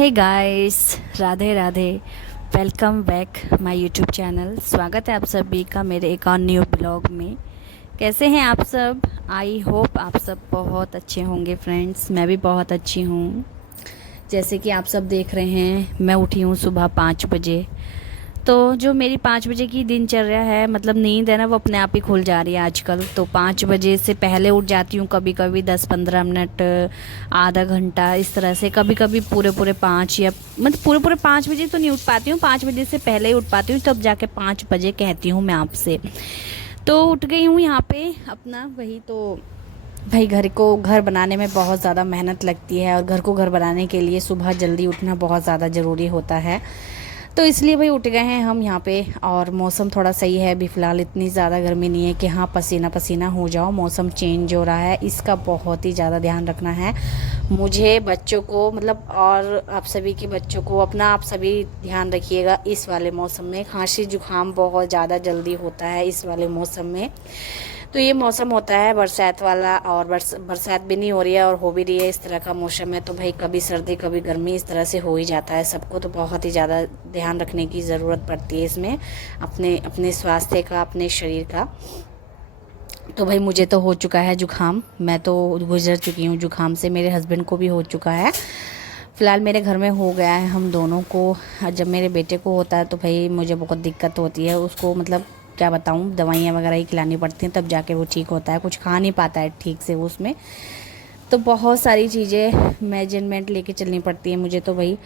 Hey guys, Radhe Radhe. Welcome back my YouTube channel. स्वागत है आप सभी का मेरे एक और न्यू ब्लॉग में। कैसे हैं आप सब? आई होप आप सब बहुत अच्छे होंगे फ्रेंड्स। मैं भी बहुत अच्छी हूँ। जैसे कि आप सब देख रहे हैं, मैं उठी हूँ सुबह 5 बजे। तो जो मेरी 5 बजे की दिनचर्या है, मतलब नींद है ना, वो अपने आप ही खुल जा रही है आजकल। तो 5 बजे से पहले उठ जाती हूँ, कभी कभी 10-15 मिनट, आधा घंटा, इस तरह से। कभी कभी पूरे पूरे 5 या मतलब पूरे पूरे 5 बजे तो नहीं उठ पाती हूँ, 5 बजे से पहले ही उठ पाती हूँ, तब जाके 5 बजे कहती हूँ मैं आपसे। तो उठ गई हूँ यहाँ पे अपना वही तो। भाई, घर बनाने में बहुत ज़्यादा मेहनत लगती है, और घर को घर बनाने के लिए सुबह जल्दी उठना बहुत ज़्यादा ज़रूरी होता है। तो इसलिए भाई उठ गए हैं हम यहाँ पे। और मौसम थोड़ा सही है अभी फ़िलहाल, इतनी ज़्यादा गर्मी नहीं है कि हाँ पसीना पसीना हो जाओ। मौसम चेंज हो रहा है, इसका बहुत ही ज़्यादा ध्यान रखना है मुझे, बच्चों को, मतलब और आप सभी के बच्चों को। अपना आप सभी ध्यान रखिएगा इस वाले मौसम में। खांसी जुकाम बहुत ज़्यादा जल्दी होता है इस वाले मौसम में। तो ये मौसम होता है बरसात वाला, और बरसात भी नहीं हो रही है और हो भी रही है, इस तरह का मौसम है। तो भाई कभी सर्दी कभी गर्मी, इस तरह से हो ही जाता है सबको। तो बहुत ही ज़्यादा ध्यान रखने की ज़रूरत पड़ती है इसमें, अपने अपने स्वास्थ्य का, अपने शरीर का। तो भाई मुझे तो हो चुका है जुकाम, मैं तो गुजर चुकी हूँ जुकाम से। मेरे हस्बैंड को भी हो चुका है। फ़िलहाल मेरे घर में हो गया है हम दोनों को। जब मेरे बेटे को होता है तो भाई मुझे बहुत दिक्कत होती है उसको, मतलब क्या बताऊँ, दवाइयाँ वगैरह ही खिलानी पड़ती हैं तब जाके वो ठीक होता है। कुछ खा नहीं पाता है ठीक से वो उसमें। तो बहुत सारी चीज़ें मेजरमेंट लेके चलनी पड़ती है मुझे तो भाई।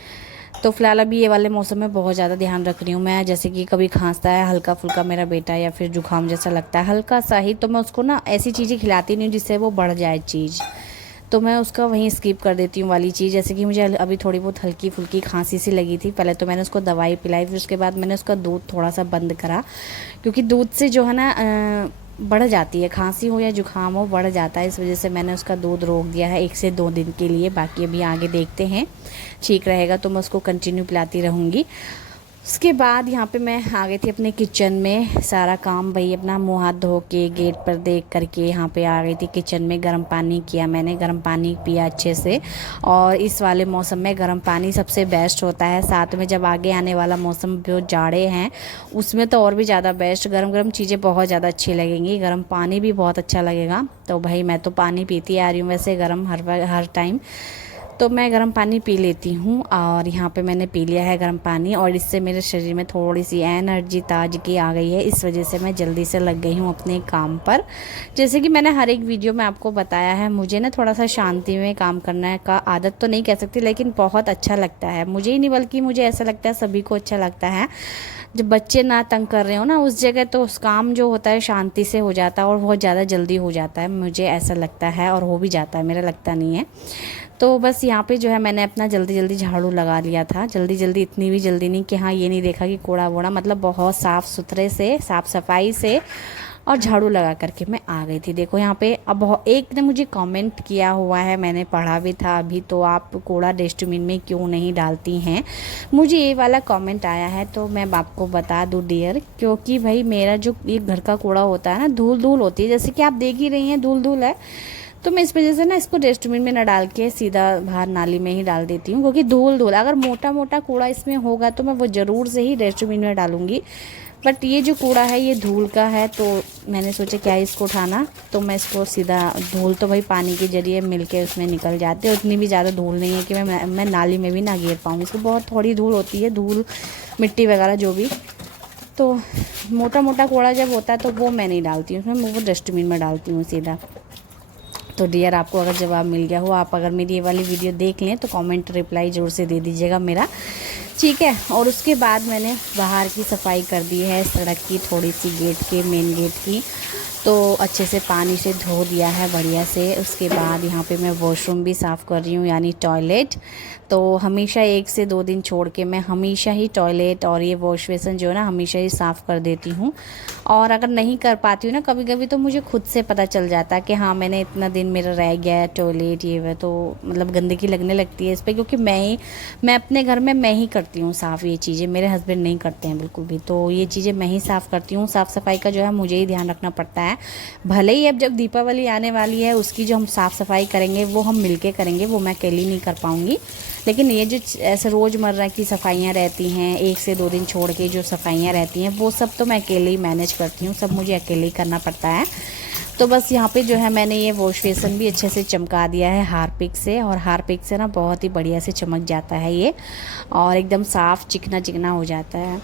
तो फ़िलहाल अभी ये वाले मौसम में बहुत ज़्यादा ध्यान रख रही हूँ मैं। जैसे कि कभी खांसता है हल्का फुल्का मेरा बेटा, या फिर जुकाम जैसा लगता है हल्का सा ही, तो मैं उसको ना ऐसी चीज़ें खिलाती नहीं जिससे वो बढ़ जाए चीज़। तो मैं उसका वहीं स्किप कर देती हूँ वाली चीज़। जैसे कि मुझे अभी थोड़ी बहुत हल्की फुल्की खांसी सी लगी थी, पहले तो मैंने उसको दवाई पिलाई, फिर उसके बाद मैंने उसका दूध थोड़ा सा बंद करा। क्योंकि दूध से जो है ना बढ़ जाती है, खांसी हो या जुकाम हो बढ़ जाता है। इस वजह से मैंने उसका दूध रोक दिया है 1 से 2 दिन के लिए। बाकी अभी आगे देखते हैं, ठीक रहेगा तो मैं उसको कंटिन्यू पिलाती रहूँगी। उसके बाद यहाँ पे मैं आ गई थी अपने किचन में। सारा काम भाई अपना मुँह हाथ धो के गेट पर देख करके यहाँ पे आ गई थी किचन में। गर्म पानी किया मैंने, गर्म पानी पिया अच्छे से। और इस वाले मौसम में गर्म पानी सबसे बेस्ट होता है। साथ में जब आगे आने वाला मौसम जो जाड़े हैं उसमें तो और भी ज़्यादा बेस्ट। गर्म गर्म चीज़ें बहुत ज़्यादा अच्छी लगेंगी, गर्म पानी भी बहुत अच्छा लगेगा। तो भाई मैं तो पानी पीती आ रही हूँ वैसे गर्म हर टाइम। तो मैं गर्म पानी पी लेती हूँ, और यहाँ पे मैंने पी लिया है गर्म पानी। और इससे मेरे शरीर में थोड़ी सी एनर्जी ताजगी आ गई है, इस वजह से मैं जल्दी से लग गई हूँ अपने काम पर। जैसे कि मैंने हर एक वीडियो में आपको बताया है, मुझे ना थोड़ा सा शांति में काम करने का आदत तो नहीं कह सकती, लेकिन बहुत अच्छा लगता है मुझे ही नहीं, बल्कि मुझे ऐसा लगता है सभी को अच्छा लगता है। जब बच्चे ना तंग कर रहे हो ना उस जगह, तो उस काम जो होता है शांति से हो जाता है और बहुत ज़्यादा जल्दी हो जाता है, मुझे ऐसा लगता है। और हो भी जाता है, मेरा लगता नहीं है। तो बस यहाँ पे जो है मैंने अपना जल्दी जल्दी झाड़ू लगा लिया था। जल्दी जल्दी, इतनी भी जल्दी नहीं कि हाँ ये नहीं देखा कि कूड़ा वूड़ा, मतलब बहुत साफ़ सुथरे से, साफ़ सफाई से और झाड़ू लगा करके मैं आ गई थी। देखो यहाँ पे अब एक ने मुझे कमेंट किया हुआ है, मैंने पढ़ा भी था अभी, तो आप कूड़ा डस्टबिन में क्यों नहीं डालती हैं। मुझे ये वाला कमेंट आया है, तो मैं आपको बता दूँ डियर, क्योंकि भाई मेरा जो ये घर का कूड़ा होता है ना, धूल धूल होती है, जैसे कि आप देख ही रही हैं धूल धूल है। तो मैं इस वजह से ना इसको डस्टबिन में न डाल के सीधा बाहर नाली में ही डाल देती हूँ। क्योंकि धूल धूल, अगर मोटा मोटा कूड़ा इसमें होगा तो मैं वो ज़रूर से ही डस्टबिन में डालूँगी। बट ये जो कूड़ा है ये धूल का है, तो मैंने सोचा क्या इसको उठाना, तो मैं इसको सीधा, धूल तो भाई पानी के जरिए मिल के उसमें निकल जाती है। उतनी भी ज़्यादा धूल नहीं है कि मैं नाली में भी ना गिर पाऊँ। इसको बहुत थोड़ी धूल होती है, धूल मिट्टी वगैरह जो भी। तो मोटा मोटा कूड़ा जब होता है तो वो मैं नहीं डालती हूँ उसमें, मैं वो डस्टबिन में डालती हूँ सीधा। तो डियर, आपको अगर जवाब मिल गया हो, आप अगर मेरी ये वाली वीडियो देख लें तो कमेंट रिप्लाई ज़रूर से दे दीजिएगा मेरा, ठीक है। और उसके बाद मैंने बाहर की सफाई कर दी है, सड़क की थोड़ी सी, गेट के, मेन गेट की, तो अच्छे से पानी से धो दिया है बढ़िया से। उसके बाद यहाँ पे मैं वॉशरूम भी साफ़ कर रही हूँ, यानी टॉयलेट। तो हमेशा 1 से 2 दिन छोड़ के मैं हमेशा ही टॉयलेट और ये वॉश बेसिन जो है ना हमेशा ही साफ़ कर देती हूँ। और अगर नहीं कर पाती हूँ ना कभी कभी, तो मुझे खुद से पता चल जाता है कि हाँ मैंने इतना दिन मेरा रह गया है टॉयलेट ये वो, तो मतलब गंदगी लगने लगती है इस पर। क्योंकि मैं अपने घर में मैं ही करती हूँ साफ़ ये चीज़ें, मेरे हस्बैंड नहीं करते हैं बिल्कुल भी। तो ये चीज़ें मैं ही साफ़ करती हूँ। साफ़ सफाई का जो है मुझे ही ध्यान रखना पड़ता है। है। भले ही अब जब दीपावली आने वाली है उसकी जो हम साफ़ सफाई करेंगे वो हम मिलके करेंगे, वो मैं अकेली नहीं कर पाऊँगी। लेकिन ये जो ऐसे रोज़मर्रा की सफाइयाँ रहती हैं, 1 से 2 दिन छोड़ के जो सफाइयाँ रहती हैं वो सब तो मैं अकेले ही मैनेज करती हूँ, सब मुझे अकेले ही करना पड़ता है। तो बस यहाँ पे जो है मैंने ये वॉश बेसन भी अच्छे से चमका दिया है हार्पिक से, और हार्पिक से ना बहुत ही बढ़िया से चमक जाता है ये, और एकदम साफ़ चिकना चिकना हो जाता है।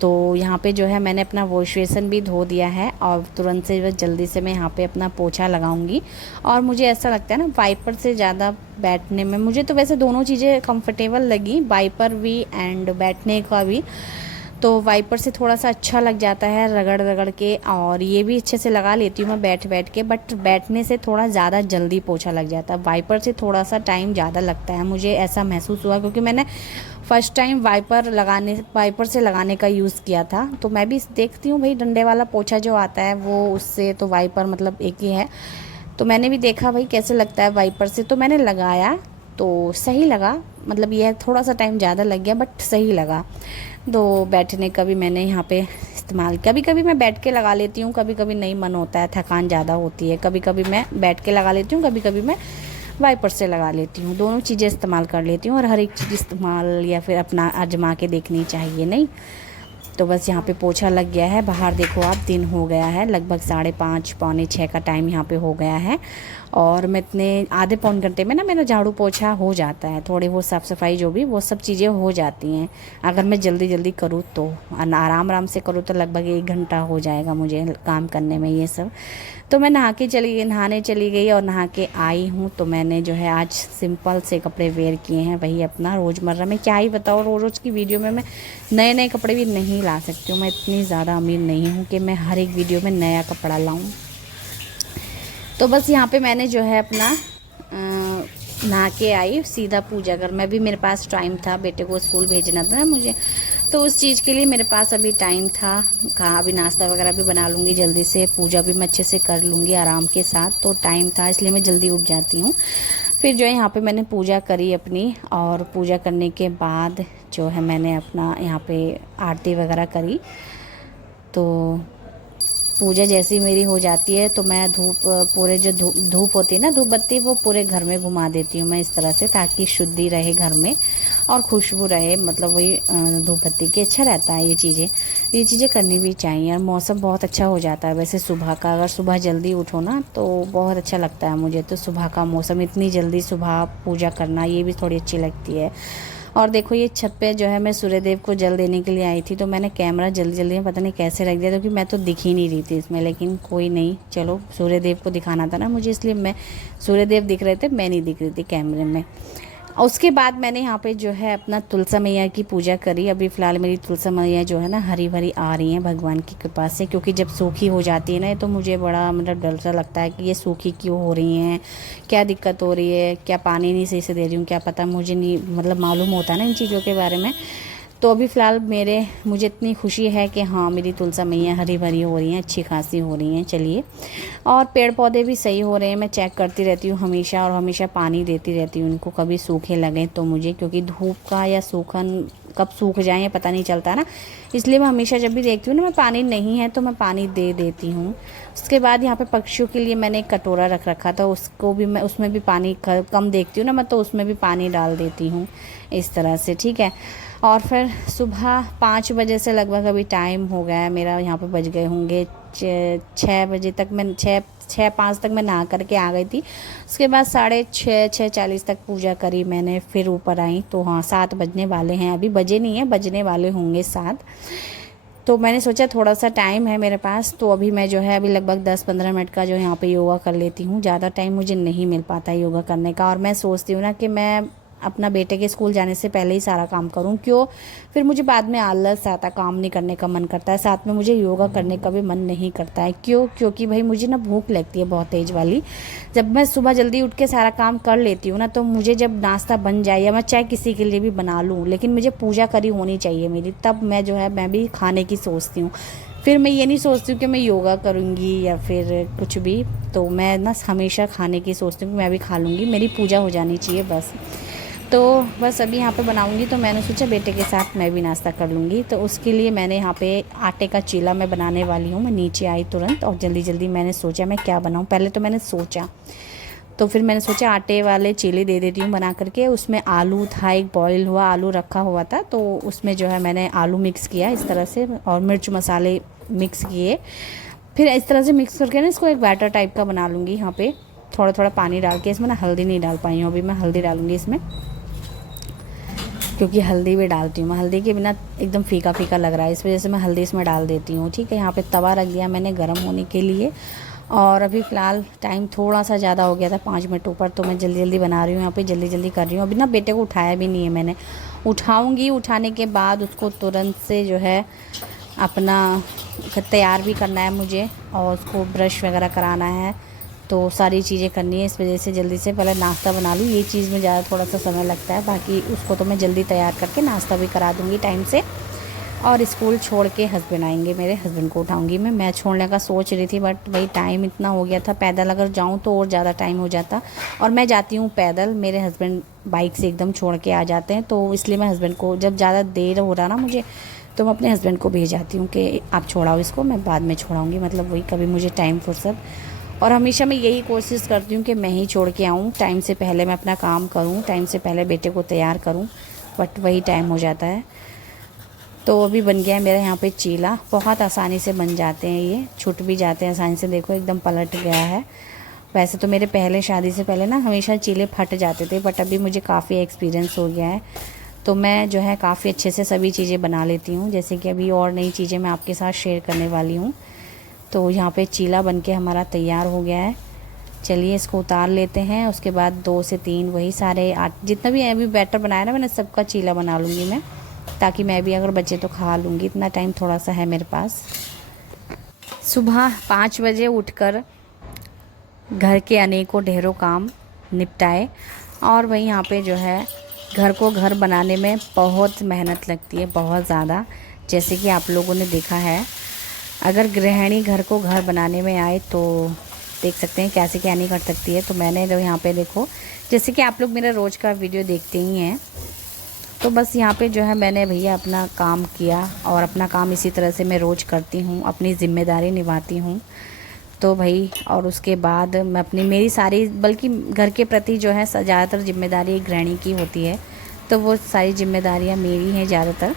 तो यहाँ पे जो है मैंने अपना वॉश बेसन भी धो दिया है, और तुरंत से जल्दी से मैं यहाँ पे अपना पोछा लगाऊंगी। और मुझे ऐसा लगता है ना वाइपर से ज़्यादा बैठने में, मुझे तो वैसे दोनों चीज़ें कंफर्टेबल लगी, वाइपर भी एंड बैठने का भी। तो वाइपर से थोड़ा सा अच्छा लग जाता है रगड़ रगड़ के, और ये भी अच्छे से लगा लेती हूँ मैं बैठ बैठ के, बट बैठने से थोड़ा ज़्यादा जल्दी पोछा लग जाता है, वाइपर से थोड़ा सा टाइम ज़्यादा लगता है, मुझे ऐसा महसूस हुआ। क्योंकि मैंने फ़र्स्ट टाइम वाइपर से लगाने का यूज़ किया था, तो मैं भी देखती हूँ भाई डंडे वाला पोछा जो आता है वो, उससे तो वाइपर मतलब एक ही है। तो मैंने भी देखा भाई कैसे लगता है वाइपर से, तो मैंने लगाया तो सही लगा, मतलब ये थोड़ा सा टाइम ज़्यादा लग गया बट सही लगा। तो बैठने का भी मैंने यहाँ पे इस्तेमाल, कभी कभी मैं बैठ के लगा लेती हूँ, कभी कभी नहीं मन होता है, थकान ज़्यादा होती है, कभी कभी मैं बैठ के लगा लेती हूँ, कभी कभी मैं वाइपर से लगा लेती हूँ, दोनों चीज़ें इस्तेमाल कर लेती हूँ। और हर एक चीज़ इस्तेमाल या फिर अपना आजमा के देखनी चाहिए नहीं। तो बस यहाँ पे पोछा लग गया है। बाहर देखो आप, दिन हो गया है, लगभग 5:30 पौने 6 का टाइम यहाँ पे हो गया है, और मैं इतने आधे पौन घंटे में ना मेरा झाड़ू पोछा हो जाता है, थोड़ी वो साफ़ सफाई जो भी वो सब चीज़ें हो जाती हैं अगर मैं जल्दी जल्दी करूँ तो। आराम आराम से करूँ तो लगभग 1 घंटा हो जाएगा मुझे काम करने में ये सब। तो मैं नहाने चली गई और नहा के आई हूँ। तो मैंने जो है आज सिंपल से कपड़े वेयर किए हैं, वही अपना रोज़मर्रा में, क्या ही बताओ, रोज़ की वीडियो में मैं नए नए कपड़े भी नहीं ला सकती हूँ, मैं इतनी ज़्यादा अमीर नहीं हूँ कि मैं हर एक वीडियो में नया कपड़ा लाऊँ। तो बस यहाँ पे मैंने जो है अपना नहा के आई सीधा पूजा कर, मैं भी, मेरे पास टाइम था, बेटे को स्कूल भेजना था ना मुझे, तो उस चीज़ के लिए मेरे पास अभी टाइम था। कहा अभी नाश्ता वगैरह भी बना लूँगी जल्दी से, पूजा भी मैं अच्छे से कर लूँगी आराम के साथ, तो टाइम था इसलिए मैं जल्दी उठ जाती हूँ। फिर जो है यहाँ पे मैंने पूजा करी अपनी, और पूजा करने के बाद जो है मैंने अपना यहाँ पे आरती वगैरह करी। तो पूजा जैसी मेरी हो जाती है तो मैं धूप, पूरे जो धूप होती है ना, धूप बत्ती, वो पूरे घर में घुमा देती हूँ मैं इस तरह से, ताकि शुद्धि रहे घर में और खुशबू रहे, मतलब वही धूप बत्ती की अच्छा रहता है। ये चीज़ें करनी भी चाहिए, और मौसम बहुत अच्छा हो जाता है वैसे सुबह का, अगर सुबह जल्दी उठो ना तो बहुत अच्छा लगता है मुझे। तो सुबह का मौसम, इतनी जल्दी सुबह पूजा करना ये भी थोड़ी अच्छी लगती है। और देखो ये छत पे जो है मैं सूर्यदेव को जल देने के लिए आई थी, तो मैंने कैमरा जल्दी जल्दी में पता नहीं कैसे रख दिया, क्योंकि मैं तो दिख ही नहीं रही थी इसमें, लेकिन कोई नहीं, चलो सूर्यदेव को दिखाना था ना मुझे, इसलिए मैं, सूर्यदेव दिख रहे थे, मैं नहीं दिख रही थी कैमरे में। और उसके बाद मैंने यहाँ पे जो है अपना तुलसा मैया की पूजा करी। अभी फ़िलहाल मेरी तुलसा मैया जो है ना हरी भरी आ रही हैं भगवान की कृपा से, क्योंकि जब सूखी हो जाती है ना तो मुझे बड़ा मतलब डर सा लगता है कि ये सूखी क्यों हो रही हैं, क्या दिक्कत हो रही है, क्या पानी नहीं सही से दे रही हूँ, क्या पता, मुझे नहीं मतलब मालूम होता है ना इन चीज़ों के बारे में। तो अभी फ़िलहाल मुझे इतनी खुशी है कि हाँ मेरी तुलसा मैया हरी भरी हो रही हैं, अच्छी खासी हो रही हैं। चलिए, और पेड़ पौधे भी सही हो रहे हैं, मैं चेक करती रहती हूँ हमेशा, और हमेशा पानी देती रहती हूँ उनको, कभी सूखे लगें तो मुझे, क्योंकि धूप का या सूखन कब सूख जाए ये पता नहीं चलता ना, इसलिए मैं हमेशा जब भी देखती हूँ ना मैं पानी नहीं है तो मैं पानी दे देती हूँ। उसके बाद यहाँ पे पक्षियों के लिए मैंने एक कटोरा रख रखा था, उसको भी मैं, उसमें भी पानी कम देखती हूँ ना मैं, तो उसमें भी पानी डाल देती हूँ इस तरह से, ठीक है। और फिर सुबह 5 बजे से लगभग अभी टाइम हो गया है मेरा, यहाँ पे बज गए होंगे 6 बजे तक, मैं 6:05 तक मैं नहा करके आ गई थी। उसके बाद 6:30 तक पूजा करी मैंने, फिर ऊपर आई तो हाँ 7 बजने वाले हैं, अभी बजे नहीं है, बजने वाले होंगे 7। तो मैंने सोचा थोड़ा सा टाइम है मेरे पास, तो अभी मैं जो है अभी लगभग 10-15 मिनट का जो यहाँ पे योगा कर लेती हूँ। ज़्यादा टाइम मुझे नहीं मिल पाता योगा करने का, और मैं सोचती हूँ ना कि मैं अपना बेटे के स्कूल जाने से पहले ही सारा काम करूं, क्यों, फिर मुझे बाद में आलस आता, काम नहीं करने का मन करता है, साथ में मुझे योगा करने का भी मन नहीं करता है। क्योंकि भाई मुझे ना भूख लगती है बहुत तेज़ वाली। जब मैं सुबह जल्दी उठ के सारा काम कर लेती हूँ ना, तो मुझे जब नाश्ता बन जाए या मैं चाहे किसी के लिए भी बना लूँ, लेकिन मुझे पूजा करी होनी चाहिए मेरी, तब मैं जो है मैं भी खाने की सोचती हूँ। फिर मैं ये नहीं सोचती हूँ कि मैं योगा करूँगी या फिर कुछ भी, तो मैं ना हमेशा खाने की सोचती हूँ कि मैं भी खा लूँगी, मेरी पूजा हो जानी चाहिए बस। तो बस अभी यहाँ पे बनाऊँगी, तो मैंने सोचा बेटे के साथ मैं भी नाश्ता कर लूँगी। तो उसके लिए मैंने यहाँ पे आटे का चीला मैं बनाने वाली हूँ। मैं नीचे आई तुरंत और जल्दी जल्दी मैंने सोचा मैं क्या बनाऊँ। पहले तो मैंने सोचा, तो फिर मैंने सोचा आटे वाले चीले दे देती हूँ बना करके। उसमें आलू था, एक बॉयल हुआ आलू रखा हुआ था, तो उसमें जो है मैंने आलू मिक्स किया इस तरह से और मिर्च मसाले मिक्स किए। फिर इस तरह से मिक्स करके ना इसको एक बैटर टाइप का बना लूँगी। यहाँ पे थोड़ा थोड़ा पानी डाल के, इसमें ना हल्दी नहीं डाल पाई हूँ, अभी मैं हल्दी डालूँगी इसमें, क्योंकि हल्दी भी डालती हूँ मैं, हल्दी के बिना एकदम फीका फीका लग रहा है, इस वजह से मैं हल्दी इसमें डाल देती हूँ। ठीक है, यहाँ पे तवा रख दिया मैंने गर्म होने के लिए। और अभी फ़िलहाल टाइम थोड़ा सा ज़्यादा हो गया था, 5 मिनट ऊपर, तो मैं जल्दी जल्दी बना रही हूँ यहाँ पे, जल्दी जल्दी कर रही हूँ। अभी ना बेटे को उठाया भी नहीं है मैंने, उठाऊँगी। उठाने के बाद उसको तुरंत से जो है अपना तैयार भी करना है मुझे, और उसको ब्रश वगैरह कराना है, तो सारी चीज़ें करनी है। इस वजह से जल्दी से पहले नाश्ता बना लूँ, ये चीज़ में ज़्यादा थोड़ा सा समय लगता है। बाकी उसको तो मैं जल्दी तैयार करके नाश्ता भी करा दूँगी टाइम से। और स्कूल छोड़ के हस्बैंड आएंगे, मेरे हस्बैंड को उठाऊंगी मैं छोड़ने का सोच रही थी, बट भाई टाइम इतना हो गया था। पैदल अगर जाऊं तो और ज़्यादा टाइम हो जाता, और मैं जाती हूँ पैदल, मेरे हस्बैंड बाइक से एकदम छोड़ के आ जाते हैं। तो इसलिए मैं हस्बैंड को, जब ज़्यादा देर हो रहा ना मुझे, तो मैं अपने हस्बैंड को भेज जाती हूँ कि आप छोड़ाओ इसको, मैं बाद में छोड़ाऊँगी। मतलब वही कभी मुझे टाइम फुर्सत, और हमेशा मैं यही कोशिश करती हूँ कि मैं ही छोड़ के आऊँ, टाइम से पहले मैं अपना काम करूँ, टाइम से पहले बेटे को तैयार करूँ, बट वही टाइम हो जाता है। तो अभी बन गया है मेरा यहाँ पे चीला, बहुत आसानी से बन जाते हैं, ये छूट भी जाते हैं आसानी से। देखो एकदम पलट गया है। वैसे तो मेरे पहले शादी से पहले ना हमेशा चीले फट जाते थे, बट अभी मुझे काफ़ी एक्सपीरियंस हो गया है, तो मैं जो है काफ़ी अच्छे से सभी चीज़ें बना लेती हूँ। जैसे कि अभी और नई चीज़ें मैं आपके साथ शेयर करने वाली हूँ। तो यहाँ पे चीला बन के हमारा तैयार हो गया है। चलिए इसको उतार लेते हैं। उसके बाद 2 से 3 वही सारे जितना भी अभी बैटर बनाया ना मैंने, सबका चीला बना लूँगी मैं, ताकि मैं भी अगर बचे तो खा लूँगी। इतना टाइम थोड़ा सा है मेरे पास। सुबह 5 बजे उठकर घर के अनेकों ढेरों काम निपटाए, और वहीं यहाँ पे जो है घर को घर बनाने में बहुत मेहनत लगती है, बहुत ज़्यादा। जैसे कि आप लोगों ने देखा है, अगर गृहिणी घर को घर बनाने में आए तो देख सकते हैं कैसे क्या नहीं कर सकती है। तो मैंने जो यहाँ पे देखो, जैसे कि आप लोग मेरा रोज़ का वीडियो देखते ही हैं, तो बस यहाँ पे जो है मैंने भैया अपना काम किया, और अपना काम इसी तरह से मैं रोज़ करती हूँ, अपनी ज़िम्मेदारी निभाती हूँ। तो भाई, और उसके बाद मैं अपनी, मेरी सारी, बल्कि घर के प्रति जो है ज़्यादातर जिम्मेदारी गृहिणी की होती है, तो वो सारी जिम्मेदारियाँ मेरी हैं ज़्यादातर।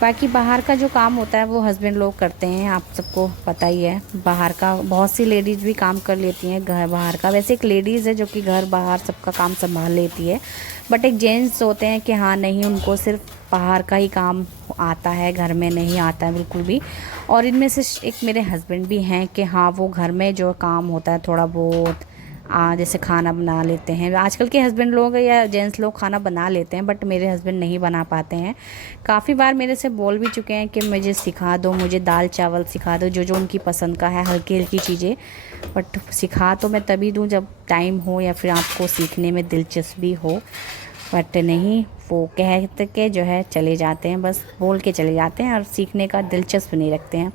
बाकी बाहर का जो काम होता है वो हस्बैंड लोग करते हैं, आप सबको पता ही है। बाहर का बहुत सी लेडीज़ भी काम कर लेती हैं घर बाहर का। वैसे एक लेडीज़ है जो कि घर बाहर सबका काम संभाल लेती है, बट एक जेंट्स होते हैं कि हाँ नहीं, उनको सिर्फ बाहर का ही काम आता है, घर में नहीं आता है बिल्कुल भी। और इनमें से एक मेरे हस्बैंड भी हैं कि हाँ वो घर में जो काम होता है थोड़ा बहुत, जैसे खाना बना लेते हैं। आजकल के हस्बैंड लोग या जेंट्स लोग खाना बना लेते हैं, बट मेरे हस्बैंड नहीं बना पाते हैं। काफ़ी बार मेरे से बोल भी चुके हैं कि मुझे सिखा दो, मुझे दाल चावल सिखा दो, जो जो उनकी पसंद का है, हल्की हल्की चीज़ें। बट सिखा तो मैं तभी दूँ जब टाइम हो, या फिर आपको सीखने में दिलचस्पी हो। बट नहीं, वो कहते के जो है चले जाते हैं, बस बोल के चले जाते हैं, और सीखने का दिलचस्प नहीं रखते हैं।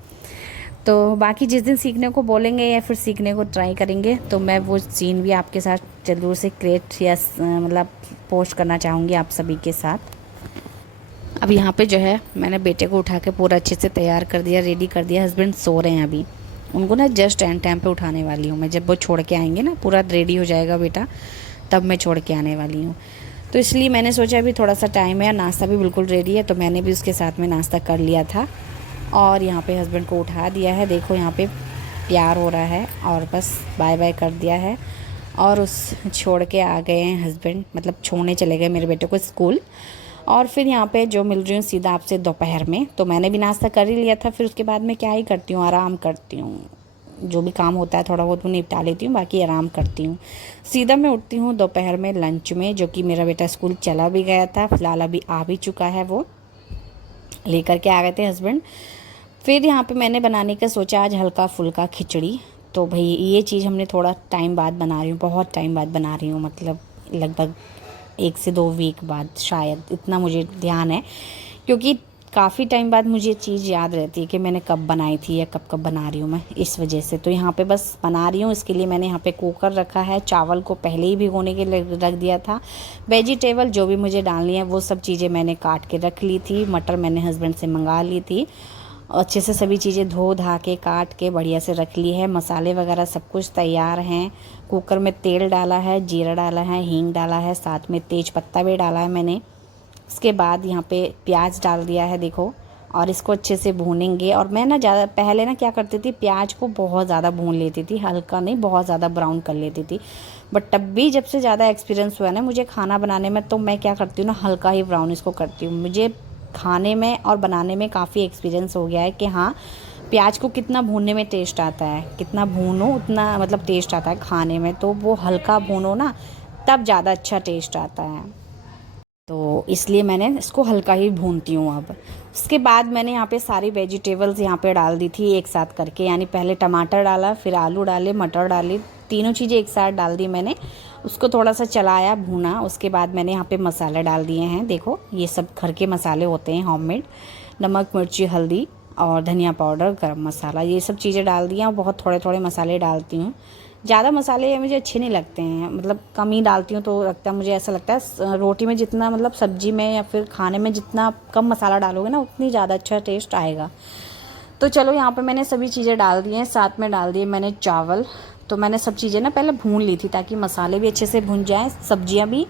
तो बाकी जिस दिन सीखने को बोलेंगे या फिर सीखने को ट्राई करेंगे, तो मैं वो सीन भी आपके साथ ज़रूर से क्रिएट या मतलब पोस्ट करना चाहूँगी आप सभी के साथ। अब यहाँ पे जो है मैंने बेटे को उठा के पूरा अच्छे से तैयार कर दिया, रेडी कर दिया। हस्बैंड सो रहे हैं अभी, उनको ना जस्ट एंड टाइम पे उठाने वाली हूँ मैं। जब वो छोड़ के आएंगे ना, पूरा रेडी हो जाएगा बेटा, तब मैं छोड़ के आने वाली हूँ। तो इसलिए मैंने सोचा अभी थोड़ा सा टाइम है, नाश्ता भी बिल्कुल रेडी है, तो मैंने भी उसके साथ में नाश्ता कर लिया था। और यहाँ पे हस्बैंड को उठा दिया है, देखो यहाँ पे प्यार हो रहा है, और बस बाय बाय कर दिया है। और उस छोड़ के आ गए हैं हस्बैंड, मतलब छोड़ने चले गए मेरे बेटे को स्कूल। और फिर यहाँ पे जो मिल रही हूँ सीधा आपसे दोपहर में। तो मैंने भी नाश्ता कर ही लिया था, फिर उसके बाद मैं क्या ही करती हूँ, आराम करती हूँ। जो भी काम होता है थोड़ा बहुत वो निपटा लेती हूँ, बाकी आराम करती हूँ। सीधा मैं उठती हूँ दोपहर में लंच में, जो कि मेरा बेटा स्कूल चला भी गया था, फ़िलहाल अभी आ भी चुका है, वो लेकर के आ गए थे हस्बैंड। फिर यहाँ पे मैंने बनाने का सोचा आज हल्का फुल्का खिचड़ी। तो भाई ये चीज़ हमने थोड़ा टाइम बाद बना रही हूँ, बहुत टाइम बाद बना रही हूँ, मतलब लगभग 1 से 2 वीक बाद शायद, इतना मुझे ध्यान है, क्योंकि काफ़ी टाइम बाद मुझे चीज़ याद रहती है कि मैंने कब बनाई थी या कब कब बना रही हूँ मैं, इस वजह से। तो यहाँ पे बस बना रही हूँ, इसके लिए मैंने यहाँ पे कुकर रखा है। चावल को पहले ही भिगोने के लिए रख दिया था। वेजिटेबल जो भी मुझे डालनी है वो सब चीज़ें मैंने काट के रख ली थी। मटर मैंने हस्बैंड से मंगा ली थी। अच्छे से सभी चीज़ें धो धा के काट के बढ़िया से रख ली है। मसाले वगैरह सब कुछ तैयार हैं। कुकर में तेल डाला है, जीरा डाला है, हींग डाला है, साथ में तेज पत्ता भी डाला है मैंने। उसके बाद यहाँ पे प्याज डाल दिया है देखो, और इसको अच्छे से भूनेंगे। और मैं ना ज़्यादा पहले ना क्या करती थी, प्याज को बहुत ज़्यादा भून लेती थी, हल्का नहीं बहुत ज़्यादा ब्राउन कर लेती थी। बट तब भी जब से ज़्यादा एक्सपीरियंस हुआ ना मुझे खाना बनाने में, तो मैं क्या करती हूँ ना, हल्का ही ब्राउन इसको करती हूँ। मुझे खाने में और बनाने में काफ़ी एक्सपीरियंस हो गया है कि हाँ, प्याज को कितना भूनने में टेस्ट आता है, कितना भूनो उतना मतलब टेस्ट आता है खाने में। तो वो हल्का भूनो ना, तब ज़्यादा अच्छा टेस्ट आता है। तो इसलिए मैंने इसको हल्का ही भूनती हूँ अब। उसके बाद मैंने यहाँ पे सारी वेजिटेबल्स यहाँ पे डाल दी थी एक साथ करके, यानी पहले टमाटर डाला, फिर आलू डाले, मटर डाली, तीनों चीज़ें एक साथ डाल दी मैंने। उसको थोड़ा सा चलाया, भूना। उसके बाद मैंने यहाँ पे मसाले डाल दिए हैं देखो, ये सब घर के मसाले होते हैं होममेड। नमक, मिर्ची, हल्दी और धनिया पाउडर, गरम मसाला, ये सब चीज़ें डाल दी हैं। और बहुत थोड़े थोड़े मसाले डालती हूँ, ज़्यादा मसाले मुझे अच्छे नहीं लगते हैं, मतलब कम ही डालती हूँ। तो लगता है मुझे, ऐसा लगता है रोटी में जितना मतलब सब्जी में या फिर खाने में जितना कम मसाला डालोगे ना, उतनी ज़्यादा अच्छा टेस्ट आएगा। तो चलो यहाँ पे मैंने सभी चीज़ें डाल दी हैं, साथ में डाल दिए मैंने चावल। तो मैंने सब चीज़ें ना पहले भून ली थी ताकि मसाले भी अच्छे से भून जाएँ, सब्जियाँ भी।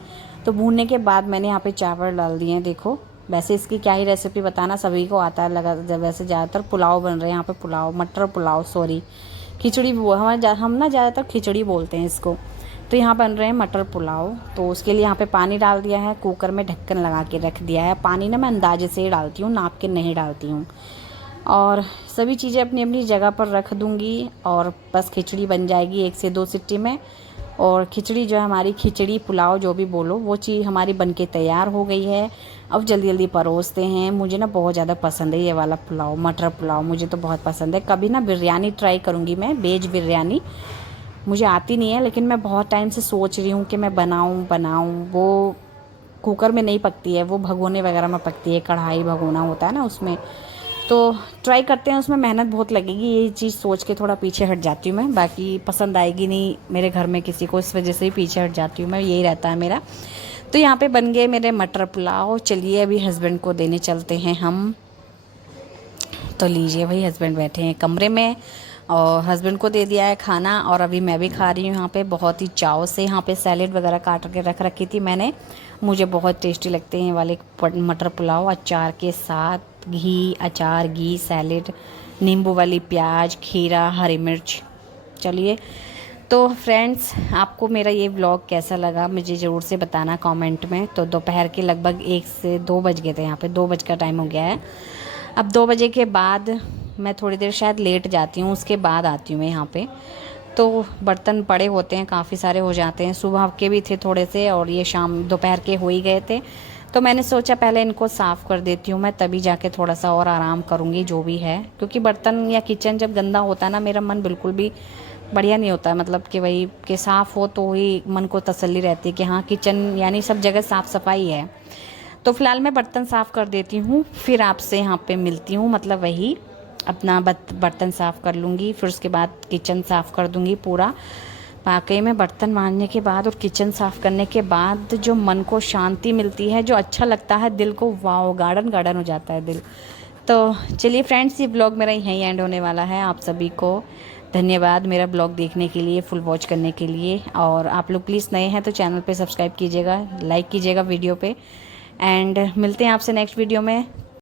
तो भूनने के बाद मैंने यहाँ पे चावल डाल दिए हैं देखो। वैसे इसकी क्या ही रेसिपी बताना, सभी को आता है लगा। वैसे ज़्यादातर पुलाव बन रहे हैं यहाँ पे, पुलाव, मटर पुलाव, सॉरी खिचड़ी, वो हम ना ज़्यादातर खिचड़ी बोलते हैं इसको। तो यहाँ बन रहे हैं मटर पुलाव। तो उसके लिए यहाँ पे पानी डाल दिया है, कुकर में ढक्कन लगा के रख दिया है। पानी ना मैं अंदाजे से ही डालती हूँ, नाप के नहीं डालती हूँ। और सभी चीज़ें अपनी अपनी जगह पर रख दूँगी और बस खिचड़ी बन जाएगी 1 से 2 सीटी में। और खिचड़ी जो है हमारी, खिचड़ी पुलाव जो भी बोलो, वो चीज़ हमारी बनके तैयार हो गई है। अब जल्दी जल्दी परोसते हैं। मुझे ना बहुत ज़्यादा पसंद है ये वाला पुलाव, मटर पुलाव मुझे तो बहुत पसंद है। कभी ना बिरयानी ट्राई करूँगी मैं, वेज बिरयानी। मुझे आती नहीं है, लेकिन मैं बहुत टाइम से सोच रही हूँ कि मैं बनाऊँ। वो कुकर में नहीं पकती है, वो भगोने वगैरह में पकती है, कढ़ाई भगोना होता है ना उसमें। तो ट्राई करते हैं, उसमें मेहनत बहुत लगेगी, ये चीज़ सोच के थोड़ा पीछे हट जाती हूँ मैं। बाकी पसंद आएगी नहीं मेरे घर में किसी को, इस वजह से ही पीछे हट जाती हूँ मैं, यही रहता है मेरा। तो यहाँ पे बन गए मेरे मटर पुलाव। चलिए अभी हस्बैंड को देने चलते हैं हम। तो लीजिए भाई, हस्बैंड बैठे हैं कमरे में और हस्बैंड को दे दिया है खाना, और अभी मैं भी खा रही हूँ यहाँ पे बहुत ही चाव से। यहाँ पे सैलेड वगैरह काट के रख रखी थी मैंने, मुझे बहुत टेस्टी लगते हैं वाले मटर पुलाव, अचार के साथ, घी, अचार, घी, सैलेड, नींबू वाली प्याज, खीरा, हरी मिर्च। चलिए, तो फ्रेंड्स आपको मेरा ये व्लॉग कैसा लगा मुझे ज़रूर से बताना कमेंट में। तो दोपहर के लगभग 1 से 2 बज गए थे, यहाँ पे 2 बज का टाइम हो गया है। अब 2 बजे के बाद मैं थोड़ी देर शायद लेट जाती हूँ, उसके बाद आती हूँ मैं यहाँ पे। तो बर्तन पड़े होते हैं, काफ़ी सारे हो जाते हैं, सुबह के भी थे थोड़े से और ये शाम दोपहर के हो ही गए थे। तो मैंने सोचा पहले इनको साफ़ कर देती हूँ मैं, तभी जाके थोड़ा सा और आराम करूँगी जो भी है। क्योंकि बर्तन या किचन जब गंदा होता है ना, मेरा मन बिल्कुल भी बढ़िया नहीं होता है, मतलब कि वही कि साफ़ हो तो ही मन को तसल्ली रहती है कि हाँ किचन यानी सब जगह साफ़ सफाई है। तो फ़िलहाल मैं बर्तन साफ़ कर देती हूँ, फिर आपसे यहाँ पे मिलती हूँ। मतलब वही अपना बर्तन साफ़ कर लूँगी, फिर उसके बाद किचन साफ़ कर दूँगी पूरा। वाकई में बर्तन मांजने के बाद और किचन साफ़ करने के बाद जो मन को शांति मिलती है, जो अच्छा लगता है दिल को, वाओ गार्डन गार्डन हो जाता है दिल। तो चलिए फ्रेंड्स, ये ब्लॉग मेरा यहीं एंड होने वाला है। आप सभी को धन्यवाद मेरा ब्लॉग देखने के लिए, फुल वॉच करने के लिए। और आप लोग प्लीज़ नए हैं तो चैनल पे सब्सक्राइब कीजिएगा, लाइक कीजिएगा वीडियो पे। एंड मिलते हैं आपसे नेक्स्ट वीडियो में।